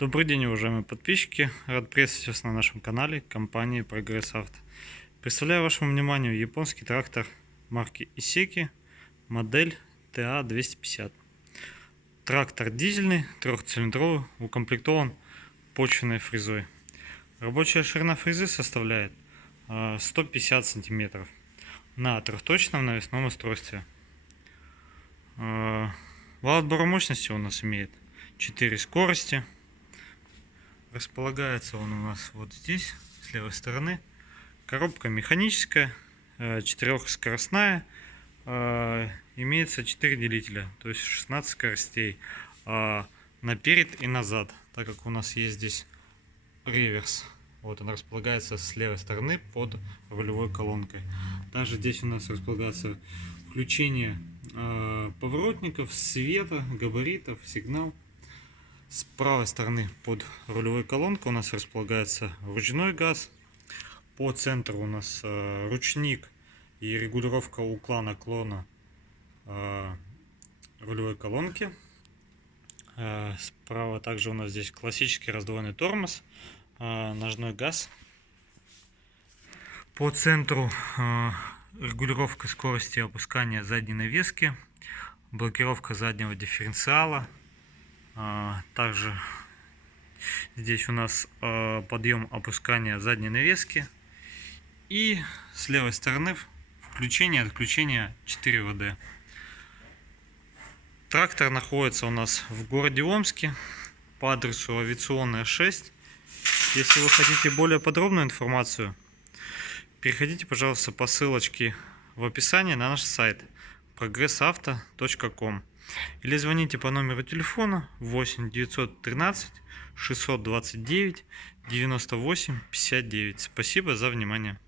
Добрый день, уважаемые подписчики! Рад приветствовать вас на нашем канале компании Прогресс Авто. Представляю вашему вниманию японский трактор марки Исеки, модель TA250. Трактор дизельный, трехцилиндровый, укомплектован почвенной фрезой. Рабочая ширина фрезы составляет 150 сантиметров на трехточном навесном устройстве. Вал отбора мощности у нас имеет 4 скорости. Располагается он у нас вот здесь, с левой стороны. Коробка механическая, 4-скоростная. Имеется 4 делителя, то есть 16 скоростей наперед и назад, так как у нас есть здесь реверс. Вот он располагается с левой стороны под рулевой колонкой. Также здесь у нас располагается включение поворотников, света, габаритов, сигнал. С правой стороны под рулевой колонкой у нас располагается ручной газ. По центру у нас ручник и регулировка угла наклона рулевой колонки. Справа также у нас здесь классический раздвоенный тормоз, ножной газ. По центру регулировка скорости опускания задней навески, блокировка заднего дифференциала. Также здесь у нас подъем опускания задней навески. И с левой стороны включение и отключение 4ВД. Трактор находится у нас в городе Омске по адресу Авиационная 6. Если вы хотите более подробную информацию, переходите, пожалуйста, по ссылочке в описании на наш сайт progressauto.com или звоните по номеру телефона 8 913 629 98 59. Спасибо за внимание.